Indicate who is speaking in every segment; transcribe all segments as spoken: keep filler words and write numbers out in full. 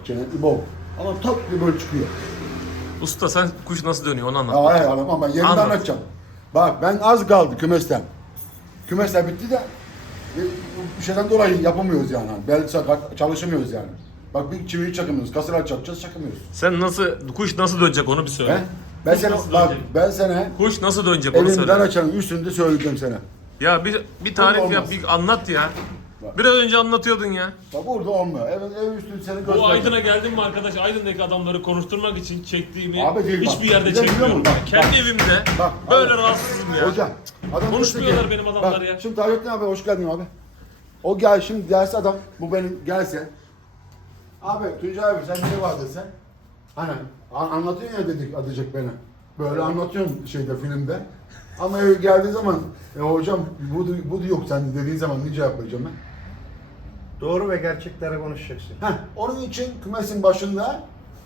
Speaker 1: Çenekli bol. Ama top gibi böyle çıkıyor.
Speaker 2: Usta sen kuş nasıl dönüyor onu anlat.
Speaker 1: Hayır adam ama yerini
Speaker 2: Anlat.
Speaker 1: anlatacağım. Bak ben az kaldı kümesten. Kümesler bitti de e, bir şeyden dolayı yapamıyoruz yani. Bel sakat çalışamıyoruz yani. Bak bir çiviyi çakamıyoruz. Kasılar çakacağız çakamıyoruz.
Speaker 2: Sen nasıl, kuş nasıl dönecek onu bir söyle.
Speaker 1: He? Ben
Speaker 2: Kuş
Speaker 1: sana
Speaker 2: nasıl
Speaker 1: bak
Speaker 2: dönecek?
Speaker 1: ben sana
Speaker 2: Kuş nasıl dönecek onu
Speaker 1: elimden
Speaker 2: söyle.
Speaker 1: açanın üstünde söyleyeceğim sana.
Speaker 2: Ya bir bir tarif
Speaker 1: Olmaz.
Speaker 2: yap, bir anlat ya.
Speaker 1: Bak.
Speaker 2: Biraz önce anlatıyordun ya.
Speaker 1: Bak burada olmuyor. Evet ev üstünde seni
Speaker 2: Bu
Speaker 1: göstereceğim.
Speaker 2: Aydın'a geldim mi arkadaş? Aydın'daki adamları konuşturmak için çektiğimi
Speaker 1: Abi değil bak.
Speaker 2: hiçbir yerde
Speaker 1: Bir de biliyor
Speaker 2: çekmiyorum.
Speaker 1: musun?
Speaker 2: ya.
Speaker 1: Bak,
Speaker 2: Kendi
Speaker 1: bak.
Speaker 2: evimde
Speaker 1: Bak,
Speaker 2: böyle
Speaker 1: abi.
Speaker 2: rahatsızım ya.
Speaker 1: Hocam. Adam
Speaker 2: Konuşmuyorlar
Speaker 1: diyorsa ki-
Speaker 2: benim adamlar
Speaker 1: bak,
Speaker 2: ya.
Speaker 1: Şimdi Tayyip'in abi hoş geldin abi. O gel şimdi gelse adam bu benim gelse. Abi Tuncay abi sen ne var desen. Hani an- anlatıyorsun ya dedik adayacak beni. Böyle anlatıyorsun şeyde filmde. Ama eve geldiği zaman e, hocam bu, da- bu da yok sende dediğin zaman ne cevap vereceğim ben?
Speaker 3: Doğru ve gerçekleri konuşacaksın.
Speaker 1: Heh, onun için kümesin başında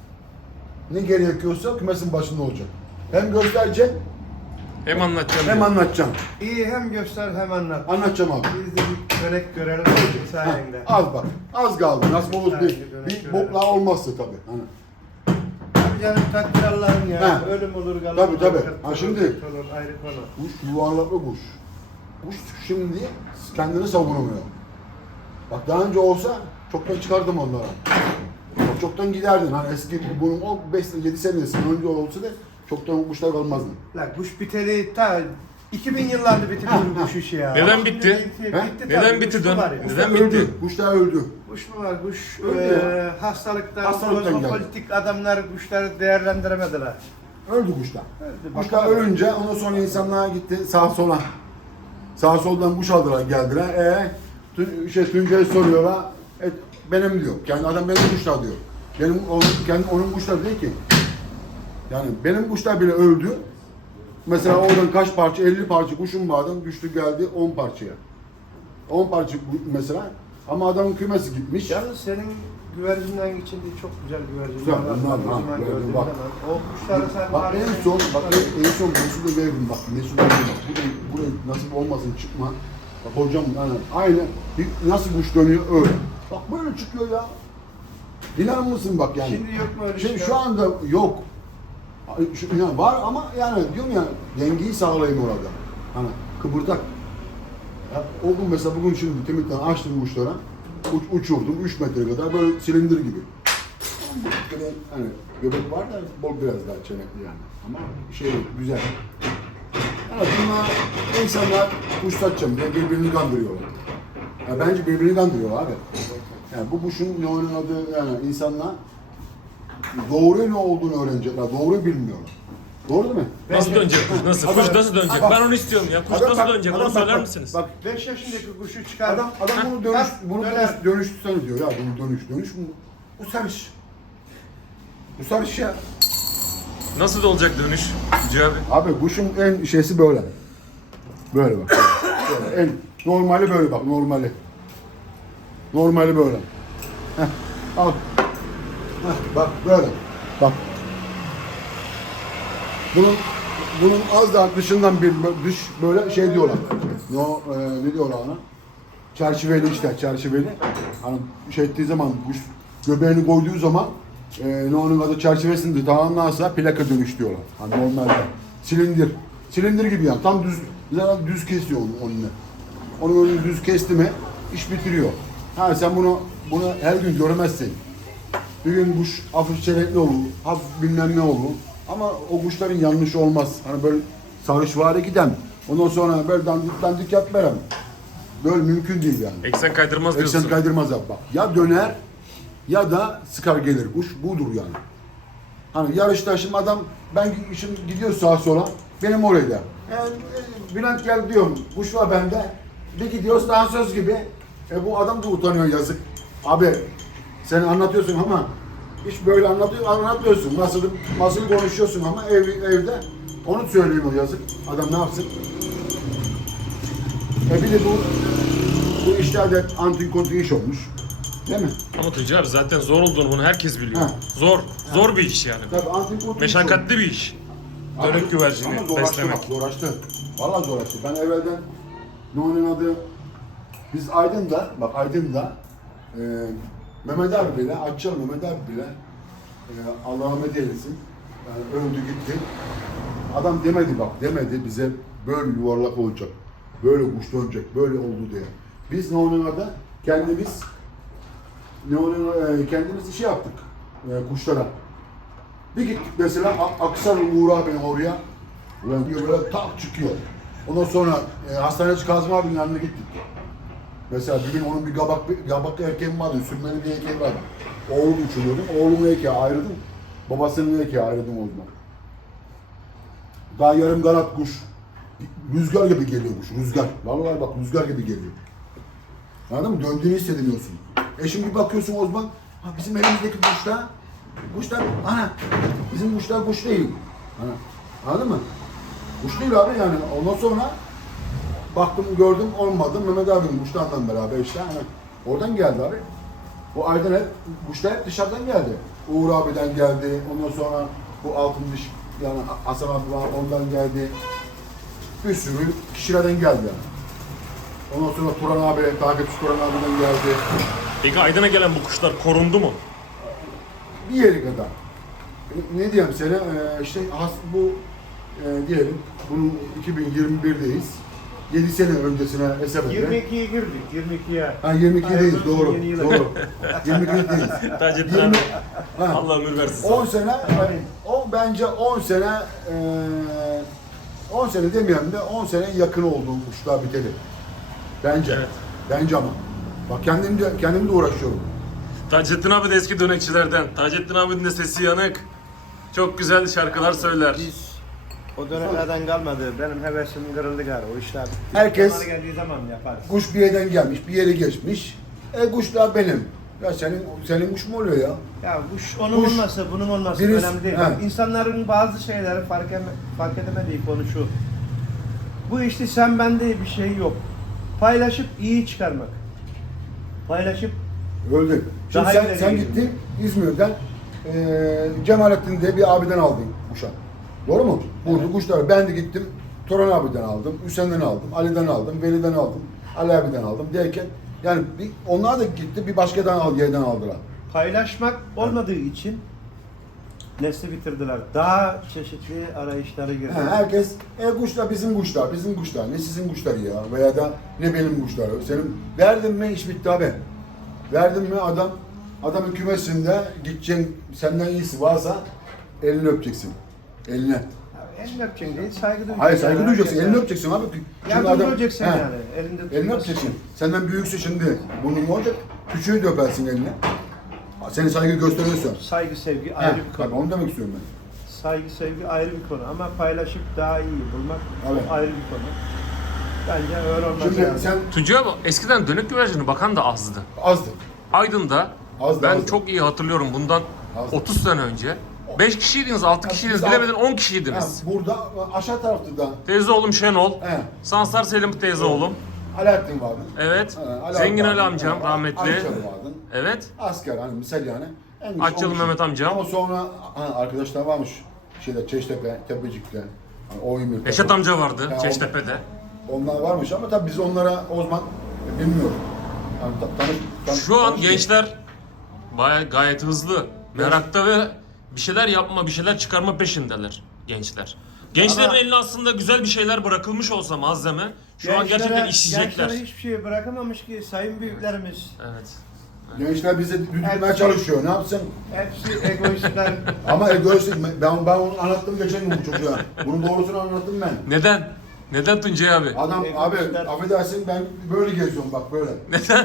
Speaker 1: ne gerekiyorsa kümesin başında olacak. Hem göstereceksin
Speaker 2: Hem anlatacağım.
Speaker 1: hem
Speaker 2: diyor.
Speaker 1: anlatacaksın.
Speaker 3: İyi hem göster hem anlat.
Speaker 1: Anlatacağım abi.
Speaker 3: Biz de bir örnek görelim
Speaker 1: Heh,
Speaker 3: sayende.
Speaker 1: az bak. Az kaldı. Nasıl olur bir,
Speaker 3: Aynen,
Speaker 1: bir
Speaker 3: öyle.
Speaker 1: bokla olmazsa tabii. Hani.
Speaker 3: Tabii canım takdir Allah'ın ya.
Speaker 1: Ha.
Speaker 3: Ölüm olur kalır.
Speaker 1: Tabii, tabii.
Speaker 3: olur,
Speaker 1: Ha,
Speaker 3: olur,
Speaker 1: şimdi-
Speaker 3: olur, ayrı konu.
Speaker 1: Kuş yuvarlaklı kuş. Kuş şimdi kendini savunamıyor. Bak daha önce olsa çoktan çıkardım onlara. Bak çoktan giderdin. Hani eski bunun o beş yedi senesi önce olsa da çoktan kuşlar kalmazdı.
Speaker 3: La kuş biteli ta iki bin yıllarda bitti bu kuş işi ya.
Speaker 2: Neden
Speaker 3: Ama
Speaker 2: bitti?
Speaker 3: şimdi
Speaker 1: He?
Speaker 3: bitti
Speaker 2: Neden
Speaker 3: tabii,
Speaker 2: bitti
Speaker 3: kuş
Speaker 2: dön-
Speaker 3: mu var ya?
Speaker 2: Neden
Speaker 1: Kuşlar
Speaker 2: bitti?
Speaker 1: öldü. Kuşlar öldü.
Speaker 3: Kuş mu var? Kuş
Speaker 1: Öldü
Speaker 3: e,
Speaker 1: ya.
Speaker 3: hastalıktan,
Speaker 1: Hastalıktan geldi.
Speaker 3: kozmopolitik adamlar kuşları değerlendiremediler.
Speaker 1: Öldü kuşlar.
Speaker 3: Öldü.
Speaker 1: Kuşlar
Speaker 3: Bakalım.
Speaker 1: ölünce ondan sonra insanlar gitti sağa sola. Sağa soldan kuş aldılar geldiler. E tün, şey Tuncay'ı soruyorlar. E, benim diyor. Kendi adam benim kuşlar diyor. Benim onun, kendi onun kuşlar değil ki. Yani benim kuşlar bile öldü. Mesela oradan kaç parça, elli parça kuşum vardı, düştü geldi on parçaya. on parça bu- mesela. Ama adamın kümesi gitmiş.
Speaker 3: Yalnız senin güvercinden geçindiği çok güzel güvercinler
Speaker 1: Güzel,
Speaker 3: var.
Speaker 1: bunlar,
Speaker 3: O
Speaker 1: ha,
Speaker 3: zaman
Speaker 1: gördüm,
Speaker 3: gördüğün
Speaker 1: bak.
Speaker 3: zaman. O kuşları sen
Speaker 1: Bak
Speaker 3: harika-
Speaker 1: en son, bak en, en son Mesut'a verdim bak. Mesut'a verdim bak. Buraya, buraya nasip olmasın çıkma. Bak hocam yani aynı bir- nasıl kuş dönüyor öyle. Bak böyle çıkıyor ya. İnanır mısın bak yani.
Speaker 3: Şimdi yok mu öyle
Speaker 1: Şimdi
Speaker 3: şey?
Speaker 1: şu anda yok. Ay, Şu, yani var ama yani diyorum ya dengeyi sağlayın orada. Hani kıpırdak. Ya, o gün mesela bugün şimdi temizden açtım kuşlara. Uç, uçurdum üç metre kadar böyle silindir gibi. Böyle hani göbek var da bol biraz daha çenekli yani. Ama şey güzel. Yani bunlar insanlar kuş satacağım diye birbirini kandırıyorlar. Ya bence birbirini kandırıyor abi. Yani bu kuşun ne oynadığı yani insanlar doğru ne olduğunu öğrenecekler. Doğru bilmiyorlar. Doğru değil mi?
Speaker 2: Nasıl dönecek kuş? Nasıl?
Speaker 1: Adam-
Speaker 2: Kuş nasıl dönecek?
Speaker 1: Bak-
Speaker 2: Ben onu istiyorum ya. Kuş
Speaker 1: Adam
Speaker 2: nasıl
Speaker 1: bak-
Speaker 2: dönecek?
Speaker 1: adam
Speaker 2: Onu
Speaker 1: bak-
Speaker 2: söyler
Speaker 1: bak-
Speaker 2: misiniz?
Speaker 1: Bak
Speaker 3: beş yaşındaki kuşu çıkar.
Speaker 1: adam adam bunu dönüş
Speaker 3: Ha,
Speaker 1: bunu
Speaker 3: döner.
Speaker 1: dönüş, dönüştürsene diyor ya bunu dönüş dönüş mu? Bu sarış. Bu sarış ya.
Speaker 2: Nasıl da olacak dönüş? Hücü abi.
Speaker 1: Abi kuşun en şeysi böyle. Böyle bak. Böyle. En normali böyle bak normali. Normali böyle. Heh, al. Heh, bak böyle. Bak. Bunun bunun az daha dışından bir dış böyle şey diyorlar. Ne o, e, ne diyorlar ona? Çerçeveli işte çerçeveli. Hani şey ettiği zaman kuş göbeğini koyduğu zaman e, ne onun adı çerçevesinde tamamlansa plaka dönüş diyorlar. Hani normalde. Silindir. Silindir gibi yani. Tam düz zaten düz kesiyor onu onunla. Onu öyle düz kesti mi iş bitiriyor. Ha sen bunu bunu her gün göremezsin. Bir gün kuş hafif çenekli olur, hafif bilmem ne olur. Ama o kuşların yanlışı olmaz. Hani böyle sarışvari giden, ondan sonra böyle dandik dandik yap verem. Böyle mümkün değil yani.
Speaker 2: Eksen kaydırmaz diyorsun.
Speaker 1: Eksen kaydırmaz abi bak. Ya döner ya da sıkar gelir kuş. Budur yani. Hani yarışta şimdi adam ben şimdi gidiyor sağa sola benim oraya. Yani, e, Bülent gel diyorum. Kuş var bende. Bir gidiyoruz dansöz gibi. E bu adam da utanıyor yazık. Abi sen anlatıyorsun ama hiç böyle anlatıyor, anlatmıyorsun. Nasıl nasıl konuşuyorsun ama ev, evde onu söylüyor yazık. Adam ne yapsın? E bir de bu bu işlerde antin kontin iş olmuş. Değil mi?
Speaker 2: Ama Tuncay abi zaten zor olduğunu bunu herkes biliyor.
Speaker 1: Ha.
Speaker 2: Zor. Zor bir iş yani.
Speaker 1: Tabii antin kontin iş olmuş.
Speaker 2: Meşakkatli bir iş. Dönük
Speaker 1: Ama
Speaker 2: güvercini
Speaker 1: zorlaştı
Speaker 2: beslemek.
Speaker 1: bak, zorlaştı. Vallahi zorlaştı. Ben evvelden ne onun adı biz Aydın'da, bak Aydın'da e, Mehmet abi bile, Açcal Mehmet abi bile e, Allah rahmet eylesin. Yani öldü gitti. Adam demedi bak, demedi bize böyle yuvarlak olacak, böyle kuş dönecek, böyle oldu diye. Biz Neona'da kendimiz Neona'da e, kendimiz işi yaptık e, kuşlara. Bir gittik mesela A- Aksaray'ın Uğur abi oraya, ulan diyor böyle tak çıkıyor. Ondan sonra e, hastaneci Kazım abinin yanına gittik. Mesela bir gün onun bir gabak, bir gabak erkeğim vardı, sürmeli bir erkeği vardı. Oğlum uçuruyordum, oğlumun erkeği ayırdım, babasının erkeği ayırdım o zaman. Daha yarım kanat kuş, rüzgar gibi geliyor kuş, rüzgar. Vallahi bak rüzgar gibi geliyor. Anladın mı? Döndüğünü hissedemiyorsun. E şimdi bir bakıyorsun Osman, ha bizim elimizdeki kuşlar, kuşlar, ana bizim kuşlar kuş değil. Ana, anladın mı? Kuş değil abi yani. Ondan sonra baktım gördüm olmadı. Mehmet abinin kuşlarla beraber işte hani oradan geldi abi. Bu aydan hep kuşlar hep dışarıdan geldi. Uğur abiden geldi. Ondan sonra bu altın diş yani Hasan abi var ondan geldi. Bir sürü kişilerden geldi yani. Ondan sonra Turan abi, takipçi Turan abiden geldi.
Speaker 2: Peki Aydın'a gelen bu kuşlar korundu mu?
Speaker 1: Bir yere kadar. E, Ne diyeyim sana, e, işte has, bu e, diyelim, bunun iki bin yirmi bir'deyiz. yedi sene öncesine hesap edelim.
Speaker 3: yirmi ikiye girdik, yirmi ikiye.
Speaker 1: Ha yirmi iki'deyiz,
Speaker 3: Hayırlı
Speaker 1: doğru,
Speaker 3: yeni yıla.
Speaker 1: doğru. yirmi iki'deyiz.
Speaker 2: Taceddin
Speaker 1: yirmi,
Speaker 2: abi.
Speaker 1: ha,
Speaker 2: Allah ömür versin
Speaker 1: on
Speaker 2: sana.
Speaker 1: sene, hani, o bence on sene, e, on sene demeyelim de on sene yakın oldu kuşlar biteli. Bence,
Speaker 2: Evet.
Speaker 1: bence ama. Bak kendim de, kendim de uğraşıyorum.
Speaker 2: Taceddin abi de eski dönekçilerden. Taceddin abinin de sesi yanık. Çok güzel şarkılar söyler.
Speaker 3: Biz o dönemlerden kalmadı. Benim hevesim kırıldı galiba o işler.
Speaker 1: Herkes-
Speaker 3: Zamanı geldiği zaman yaparız.
Speaker 1: Kuş bir yerden gelmiş, bir yere geçmiş. E kuşlar benim. Ya senin senin kuş mu oluyor ya?
Speaker 3: Ya bu ş- onun
Speaker 1: Kuş-
Speaker 3: olması, bunun olması
Speaker 1: Birisi-
Speaker 3: önemli değil.
Speaker 1: he.
Speaker 3: Bak, İnsanların bazı şeyleri fark, eme, fark edemediği konu şu. Bu işte sen bende bir şey yok. Paylaşıp iyi çıkarmak. Paylaşıp
Speaker 1: Öldü. Şimdi
Speaker 3: Daha
Speaker 1: sen,
Speaker 3: ileri
Speaker 1: sen
Speaker 3: gidiyor.
Speaker 1: gittin İzmir'den e, Cemalettin diye bir abiden aldın kuşa. Doğru mu? Burada
Speaker 3: Evet.
Speaker 1: kuşlar. Ben de gittim Toran abiden aldım, Hüseyin'den aldım, Ali'den aldım, Veli'den aldım, Ali abiden aldım derken yani bir, onlar da gitti bir başkadan al, yerden aldılar.
Speaker 3: paylaşmak olmadığı için nesli bitirdiler. Daha çeşitli arayışlara girdiler.
Speaker 1: Ha, herkes e kuşlar bizim kuşlar, bizim kuşlar. Ne sizin kuşları ya veya da ne benim kuşları. Senin verdin mi iş bitti abi. Verdin mi adam adamın kümesinde gideceksin senden iyisi varsa elini öpeceksin. Eline.
Speaker 3: Ya, elini öpeceksin değil, saygı duyacaksın.
Speaker 1: Hayır saygı
Speaker 3: Yani
Speaker 1: duyacaksın.
Speaker 3: herkese.
Speaker 1: Elini öpeceksin abi. Şimdi
Speaker 3: Yardımcı olacaksın
Speaker 1: He,
Speaker 3: yani. Elinde
Speaker 1: Elini
Speaker 3: tutması.
Speaker 1: öpeceksin. Senden büyükse şimdi bunun ne olacak? Küçüğü de öpersin eline. Seni saygı gösteriyorsa.
Speaker 3: Saygı, sevgi
Speaker 1: He,
Speaker 3: ayrı bir
Speaker 1: tabii
Speaker 3: konu.
Speaker 1: onu demek istiyorum ben.
Speaker 3: Saygı, sevgi ayrı bir konu. Ama paylaşıp daha iyi bulmak
Speaker 1: Evet.
Speaker 3: o ayrı bir konu. Bence öyle olmaz
Speaker 1: Şimdi
Speaker 3: yani.
Speaker 1: sen
Speaker 2: Tuncay abi eskiden dönük güvercine bakan da azdı.
Speaker 1: azdı.
Speaker 2: Aydın'da
Speaker 1: Az da
Speaker 2: ben
Speaker 1: azdı.
Speaker 2: çok iyi hatırlıyorum bundan
Speaker 1: Az.
Speaker 2: otuz sene önce. beş kişiydiniz, altı kişiydiniz,
Speaker 1: biz
Speaker 2: bilemedin
Speaker 1: alt-
Speaker 2: on
Speaker 1: Ha,
Speaker 2: kişiydiniz.
Speaker 1: burada aşağı tarafta da
Speaker 2: Teyze oğlum Şenol,
Speaker 1: he,
Speaker 2: Sansar Selim teyze oğlum.
Speaker 1: Alaaddin vardı.
Speaker 2: Evet.
Speaker 1: He, Ali
Speaker 2: Zengin
Speaker 1: abi
Speaker 2: Ali
Speaker 1: vardı.
Speaker 2: amcam
Speaker 1: He,
Speaker 2: rahmetli.
Speaker 1: Ayça'lı vardı.
Speaker 2: Evet.
Speaker 1: Asker hani misal yani. En güçlü
Speaker 2: Açyalı
Speaker 1: on kişi.
Speaker 2: Mehmet amcam.
Speaker 1: Ama sonra ha, arkadaşlar varmış. Şeyde Çeştepe, Tepecik'te. Hani Oymir'de.
Speaker 2: Reşat amca vardı
Speaker 1: He,
Speaker 2: Çeştepe'de.
Speaker 1: Onlar varmış ama tabii biz onlara o zaman e, bilmiyorum. Yani ta- tanış, tan-
Speaker 2: Şu an
Speaker 1: tanıştık.
Speaker 2: gençler baya gayet hızlı. Merakta ve bir şeyler yapma, bir şeyler çıkarma peşindeler gençler. Gençlerin
Speaker 3: Ama-
Speaker 2: eline aslında güzel bir şeyler bırakılmış olsa malzeme şu an
Speaker 3: Gençlere-
Speaker 2: gerçekten işleyecekler.
Speaker 3: Gençlere hiçbir şey bırakamamış ki sayın büyüklerimiz.
Speaker 2: Evet.
Speaker 1: Gençler bize düdüklemeye
Speaker 3: Hepsi-
Speaker 1: çalışıyor. Ne yapsın?
Speaker 3: Hepsi egoistler.
Speaker 1: Ama egoistik. Ben, ben onu anlattım geçen gün bu çocuğa. Bunun doğrusunu anlattım ben.
Speaker 2: Neden? Neden Tuncay abi?
Speaker 1: Adam abi
Speaker 3: Egoistler.
Speaker 1: affedersin ben böyle geziyorum bak böyle.
Speaker 2: Neden?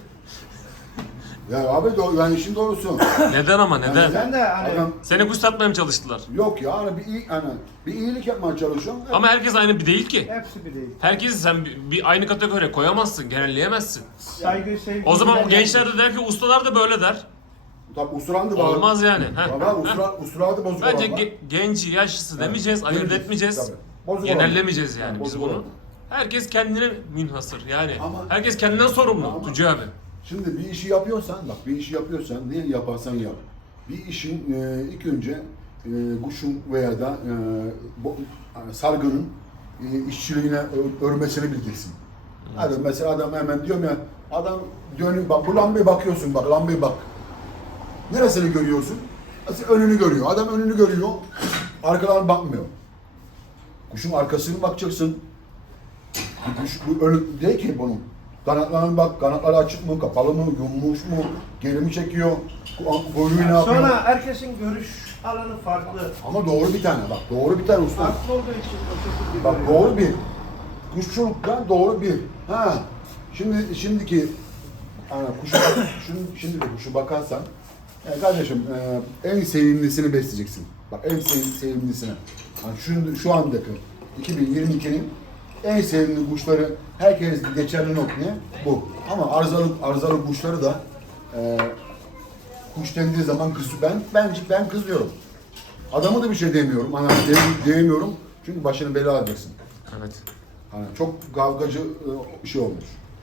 Speaker 1: Ya abi do- yani işin doğrusu.
Speaker 2: Neden ama neden?
Speaker 1: Yani
Speaker 3: Ben de hani
Speaker 1: Adam
Speaker 2: Seni kuş satmaya mı çalıştılar?
Speaker 1: yok ya hani bir iyi hani bir iyilik yapmaya çalışıyorum.
Speaker 2: Ama herkes aynı bir değil ki.
Speaker 3: hepsi bir değil.
Speaker 2: Herkesi sen bir, bir aynı kategoriye koyamazsın, genelleyemezsin.
Speaker 3: Saygı, sevgi.
Speaker 2: O zaman o
Speaker 3: bilen
Speaker 2: gençler
Speaker 3: yani.
Speaker 2: de der ki ustalar da böyle der.
Speaker 1: Tabi usurandı var.
Speaker 2: Olmaz yani. Heh.
Speaker 1: Baba
Speaker 2: Heh.
Speaker 1: usura, usuradı bozuk
Speaker 2: Bence
Speaker 1: olan var.
Speaker 2: ge- genci, yaşlısı
Speaker 1: Evet.
Speaker 2: demeyeceğiz, ayırt
Speaker 1: Demeyeceğiz,
Speaker 2: etmeyeceğiz.
Speaker 1: tabii. Bozuk olan.
Speaker 2: Genellemeyeceğiz yani
Speaker 1: Yani
Speaker 2: biz
Speaker 1: bozuk
Speaker 2: bunu.
Speaker 1: olan.
Speaker 2: Herkes kendine münhasır yani.
Speaker 1: Ama-
Speaker 2: herkes kendinden sorumlu
Speaker 1: Ama-
Speaker 2: Tuncay abi.
Speaker 1: Şimdi bir işi yapıyorsan bak bir işi yapıyorsan ne yaparsan yap. Bir işin e, ilk önce e, kuşun veya da e, bo, yani sargının e, işçiliğine ö- örmesini bileceksin. Hadi mesela adam hemen diyorum ya Adam dönüp bak, bu lambaya bakıyorsun bak, lambaya bak. Neresini görüyorsun? Aslında önünü görüyor. Adam önünü görüyor, arkalarına bakmıyor. Kuşun arkasını bakacaksın. Bu kuş, bu önü değil ki bunun. Kanatlarına bak, kanatları açık mı, kapalı mı, yummuş mu, geri mi çekiyor, kuyruğu ne yapıyor?
Speaker 3: Sonra herkesin görüş alanı farklı.
Speaker 1: Ama doğru bir tane bak, doğru bir tane usta.
Speaker 3: Farklı olduğu için o şekilde
Speaker 1: Bak
Speaker 3: görüyor.
Speaker 1: doğru bir. Kuşçuluktan doğru bir. Ha. Şimdi şimdiki yani kuşu şimdi, şimdi de kuşu bakarsan yani kardeşim e, en sevimlisini besleyeceksin. Bak en sevim, sevimlisini. Yani şu, şu andaki iki bin yirmi ikinin en sevimli kuşları herkes geçerli nokta ne? Bu. Ama arızalı arızalı kuşları da e, kuş dendiği zaman kız ben ben ben kızıyorum. Adamı da bir şey demiyorum. Hani de- diyemiyorum. Çünkü başını bela alacaksın.
Speaker 2: Evet.
Speaker 1: Hani çok kavgacı e, bir şey olmuş.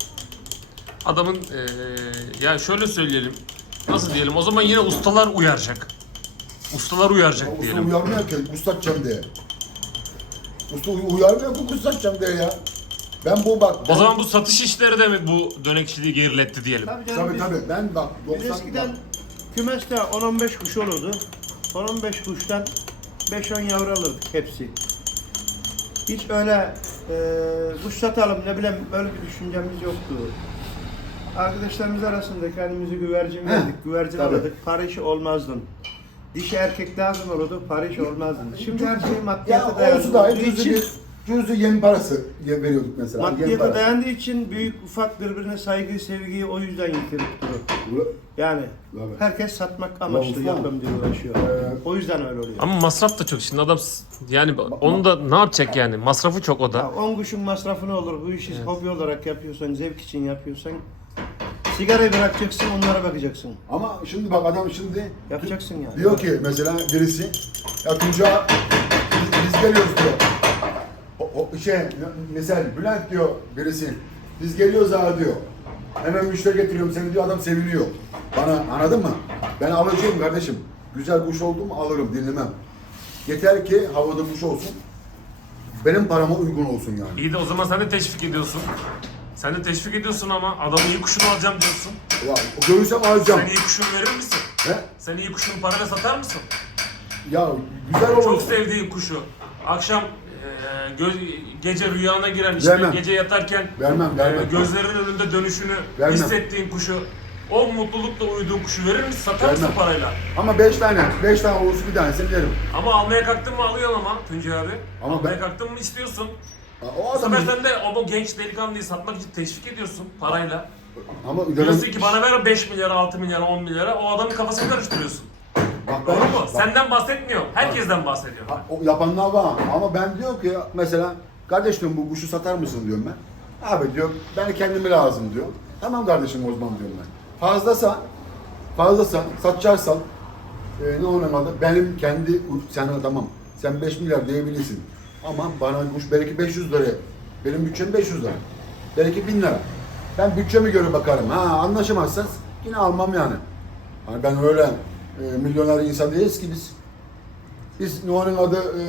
Speaker 2: Adamın eee ya şöyle söyleyelim. Nasıl diyelim? O zaman yine ustalar uyaracak. Ustalar uyaracak
Speaker 1: Usta
Speaker 2: diyelim.
Speaker 1: uyarmıyor ki kuş satacağım diye. Usta uy- uyarmıyor ki kuş satacağım diye ya. Ben bu bak.
Speaker 2: O
Speaker 1: ben-
Speaker 2: zaman bu satış işleri de mi bu dönekçiliği geriletti diyelim?
Speaker 3: Tabii canım,
Speaker 1: Tabii
Speaker 3: biz,
Speaker 1: tabii ben bak
Speaker 3: biz
Speaker 1: doksan
Speaker 3: eskiden kümeste on on beş kuş olurdu. on on beş kuştan beş on yavru alırdık hepsi. Hiç öyle e, kuş satalım ne bileyim böyle bir düşüncemiz yoktu. Arkadaşlarımız arasında kendimizi güvercin verdik, güvercin
Speaker 1: tabii.
Speaker 3: alırdık, para işi olmazdın. Dişi erkek lazım olurdu, para işi olmazdın. Şimdi her şey
Speaker 1: ya
Speaker 3: maddiyata dayandığı
Speaker 1: olsun da
Speaker 3: için,
Speaker 1: cüzü bir cüzü yem parası ye- veriyorduk mesela. Yem
Speaker 3: maddiyata
Speaker 1: parası.
Speaker 3: dayandığı için büyük ufak birbirine saygıyı, sevgiyi o yüzden yitirip durur. Yani
Speaker 1: Tabii.
Speaker 3: herkes satmak amaçlı
Speaker 1: Osman,
Speaker 3: yapım diye uğraşıyor.
Speaker 1: Ee,
Speaker 3: O yüzden öyle oluyor.
Speaker 2: Ama masraf da çok. Şimdi adam s- yani onu da ne yapacak yani? Masrafı çok o
Speaker 3: Ya
Speaker 2: da.
Speaker 3: on kuşun masrafı ne olur? Bu işi hobi olarak yapıyorsan, zevk için yapıyorsan sigarayı bırakacaksın, onlara bakacaksın.
Speaker 1: Ama şimdi bak adam şimdi
Speaker 3: Yapacaksın yani.
Speaker 1: diyor ki mesela birisi ya Tunca biz, biz geliyoruz diyor. O, o şey mesela Bülent diyor birisi biz geliyoruz abi diyor. Hemen müşteri getiriyorum seni diyor adam seviniyor. Bana anladın mı? Ben alacağım kardeşim. Güzel kuş oldu mu alırım dinlemem. Yeter ki havada kuş olsun. Benim parama uygun olsun yani.
Speaker 2: İyi de o zaman sen de teşvik ediyorsun. Sen de teşvik ediyorsun ama adamın iyi kuşunu alacağım diyorsun.
Speaker 1: Ya görürsem alacağım.
Speaker 2: Sen iyi kuşunu verir misin?
Speaker 1: He?
Speaker 2: Sen iyi kuşunu parayla satar mısın?
Speaker 1: Ya güzel olur.
Speaker 2: Çok sevdiğin kuşu. Akşam e, gö- gece rüyana giren işte
Speaker 1: Vermem.
Speaker 2: gece yatarken
Speaker 1: Vermem, vermem.
Speaker 2: e, gözlerinin önünde dönüşünü
Speaker 1: Vermem.
Speaker 2: hissettiğin kuşu, o mutlulukla uyuduğun kuşu verir misin? Satar mısın
Speaker 1: Vermem.
Speaker 2: parayla?
Speaker 1: Ama beş tane, beş tane olursa bir tanesini yerim.
Speaker 2: Ama almaya kalktın mı alıyorsun ama Tuncay abi.
Speaker 1: Ama
Speaker 2: almaya
Speaker 1: ben-
Speaker 2: kalktın mı istiyorsun.
Speaker 1: Ha, O
Speaker 2: Bu sefer
Speaker 1: adam
Speaker 2: sen de o genç delikanlıyı satmak için teşvik ediyorsun parayla.
Speaker 1: ama
Speaker 2: Diyorsun ki bana ver beş milyara, altı milyara, on milyara, o adamın kafasını karıştırıyorsun.
Speaker 1: bak,
Speaker 2: Doğru
Speaker 1: ben-
Speaker 2: mu?
Speaker 1: bak,
Speaker 2: Senden bahsetmiyor, herkesten bahsediyor.
Speaker 1: ha, o yapanlar var ama ben diyor ki mesela kardeş diyorum bu kuşu satar mısın diyorum ben. Abi diyor ben kendime lazım diyor. Tamam kardeşim o zaman diyorum ben. Fazlasa fazlasa satacaksan e, ne oynamadı benim kendi sen tamam sen beş milyar diyebilirsin. Ama bana kuş belki beş yüz lira. Benim bütçem beş yüz lira. Belki bin lira. Ben bütçeme göre bakarım. Ha anlaşamazsanız yine almam yani. Hani ben öyle e, milyoner insan değiliz ki biz. Biz Nuhan'ın adı e,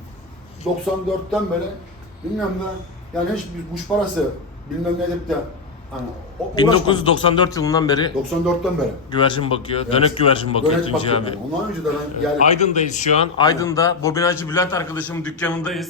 Speaker 1: doksan dörtten beri bilmem ne yani hiç bir kuş parası bilmem ne edip de hani o-
Speaker 2: bin dokuz
Speaker 1: uğraşmadım.
Speaker 2: yüz doksan dört yılından beri
Speaker 1: doksan dörtten beri.
Speaker 2: güvercin bakıyor, dönek güvercin bakıyor
Speaker 1: Dönek
Speaker 2: Tuncay
Speaker 1: bakıyorum
Speaker 2: abi.
Speaker 1: ben. Ondan önce de ben yani
Speaker 2: Aydın'dayız şu an. Aydın'da Bobinacı Bülent arkadaşımın dükkanındayız.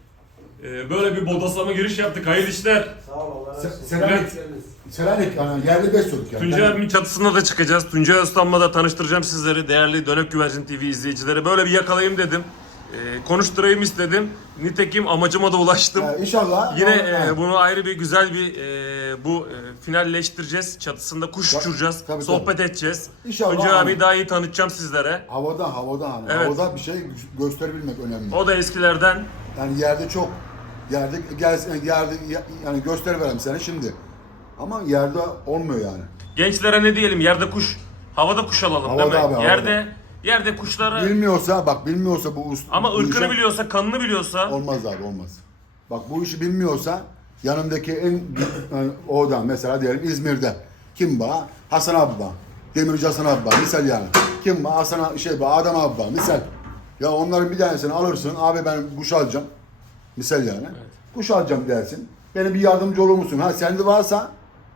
Speaker 2: Ee, böyle bir bodoslama giriş yaptık. Hayırlı işler.
Speaker 1: Se- Selanik, Selanik yani yerli besliyorduk yani.
Speaker 2: Tuncay
Speaker 1: Ben-
Speaker 2: abimin çatısına da çıkacağız. Tuncay Öztan'la da tanıştıracağım sizleri. Değerli Dönek Güvercin T V izleyicileri. Böyle bir yakalayayım dedim. Ee, konuşturayım istedim. Nitekim amacıma da ulaştım.
Speaker 1: Ya inşallah.
Speaker 2: Yine
Speaker 1: Ha.
Speaker 2: e, bunu ayrı bir güzel bir e, bu e, finalleştireceğiz. Çatısında kuş
Speaker 1: Ta-
Speaker 2: uçuracağız.
Speaker 1: tabii,
Speaker 2: sohbet edeceğiz.
Speaker 1: İnşallah
Speaker 2: Tuncay
Speaker 1: ama-
Speaker 2: abi daha iyi tanıtacağım sizlere.
Speaker 1: Havada, havada hani.
Speaker 2: Evet.
Speaker 1: Havada bir şey gö- gösterebilmek önemli.
Speaker 2: O da eskilerden.
Speaker 1: Yani yerde çok. Yerde gelsin, yerde yani gösteriverem sana şimdi. Ama yerde olmuyor yani.
Speaker 2: Gençlere ne diyelim? Yerde kuş, havada kuş alalım
Speaker 1: Havada
Speaker 2: değil mi?
Speaker 1: abi, havada.
Speaker 2: Yerde yerde kuşlara
Speaker 1: Bilmiyorsa bak bilmiyorsa bu usta.
Speaker 2: ama
Speaker 1: bu
Speaker 2: ırkını
Speaker 1: işe-
Speaker 2: biliyorsa, kanını biliyorsa
Speaker 1: Olmaz abi olmaz. Bak bu işi bilmiyorsa yanımdaki en yani oradan mesela diyelim İzmir'de kim var? Hasan abi var. Demirci Hasan abi var. Misal yani. Kim var? Hasan şey var. Adam abi var. Misal. Ya onların bir tanesini alırsın. Abi ben kuş alacağım. Misal yani. Kuş alacağım dersin. Benim bir yardımcı olur musun? Ha sende varsa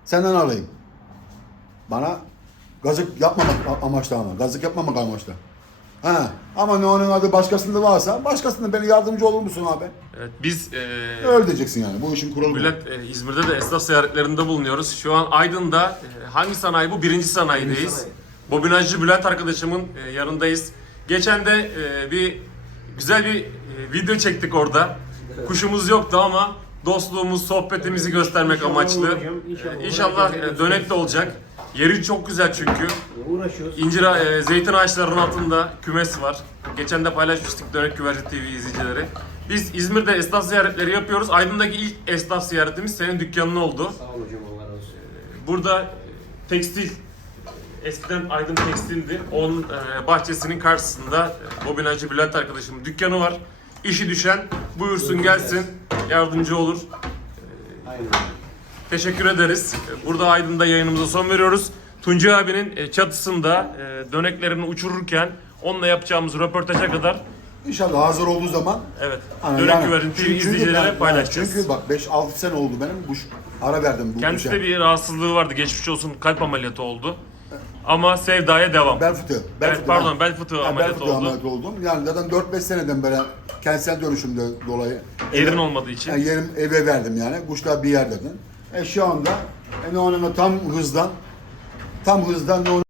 Speaker 1: Senden alayım. Bana gazık yapmamak a- amaçlı ama. Gazık yapmamak amaçlı. Ha. Ama ne onun adı başkasında varsa başkasında beni yardımcı olur musun abi?
Speaker 2: Evet, biz e,
Speaker 1: Öyle diyeceksin yani. Bu işin kuralı bu.
Speaker 2: Bülent, e, İzmir'de de esnaf ziyaretlerinde bulunuyoruz. Şu an Aydın'da e, hangi sanayi bu? Birinci sanayideyiz.
Speaker 4: sanayi.
Speaker 2: Bobinajcı Bülent arkadaşımın e, yanındayız. Geçen de e, bir güzel bir e, video çektik orada. Kuşumuz yoktu ama dostluğumuz, sohbetimizi göstermek
Speaker 3: İnşallah
Speaker 2: amaçlı.
Speaker 3: uğrayacağım, inşallah
Speaker 2: E, İnşallah
Speaker 3: uğrayacağım.
Speaker 2: e, dönek de olacak. Yeri çok güzel çünkü.
Speaker 3: Uğraşıyoruz.
Speaker 2: İncir, e, zeytin ağaçlarının altında kümes var. Geçen de paylaşmıştık Dönek Güvercin T V izleyicileri. Biz İzmir'de esnaf ziyaretleri yapıyoruz. Aydın'daki ilk esnaf ziyaretimiz senin dükkanın oldu.
Speaker 4: Sağ ol hocam, Allah razı olsun.
Speaker 2: Burada e, tekstil, eskiden Aydın Tekstil'di. Onun e, bahçesinin karşısında e, Bobinacı Bülent arkadaşımın dükkanı var. İşi düşen buyursun gelsin, yardımcı olur.
Speaker 4: Aynen.
Speaker 2: Teşekkür ederiz. Burada Aydın'da yayınımıza son veriyoruz. Tuncay abinin e, çatısında e, döneklerini uçururken onunla yapacağımız röportaja kadar
Speaker 1: İnşallah hazır olduğu zaman
Speaker 2: evet
Speaker 1: hani
Speaker 2: Dönek
Speaker 1: yani
Speaker 2: Güvercin T V
Speaker 1: çünkü-
Speaker 2: izleyicilere
Speaker 1: ben-
Speaker 2: paylaşacağız.
Speaker 1: Çünkü bak beş altı sene oldu benim kuş ara verdim bu
Speaker 2: Kendisi
Speaker 1: kuşa.
Speaker 2: de bir rahatsızlığı vardı. Geçmiş olsun, kalp ameliyatı oldu. Ama sevdaya devam.
Speaker 1: Bel fıtığı. Bel
Speaker 2: Evet,
Speaker 1: fıtığı,
Speaker 2: pardon,
Speaker 1: ha.
Speaker 2: bel fıtığı
Speaker 1: Ha,
Speaker 2: ameliyatı
Speaker 1: bel fıtığı
Speaker 2: oldu.
Speaker 1: ameliyatı oldum. Yani zaten dört beş seneden beri kentsel dönüşümde dolayı.
Speaker 2: Yerin
Speaker 1: eve-
Speaker 2: olmadığı için.
Speaker 1: Yani yerim eve verdim yani. Kuşlar bir yer dedin. E şu anda e, ne onun tam hızdan tam hızdan ne onun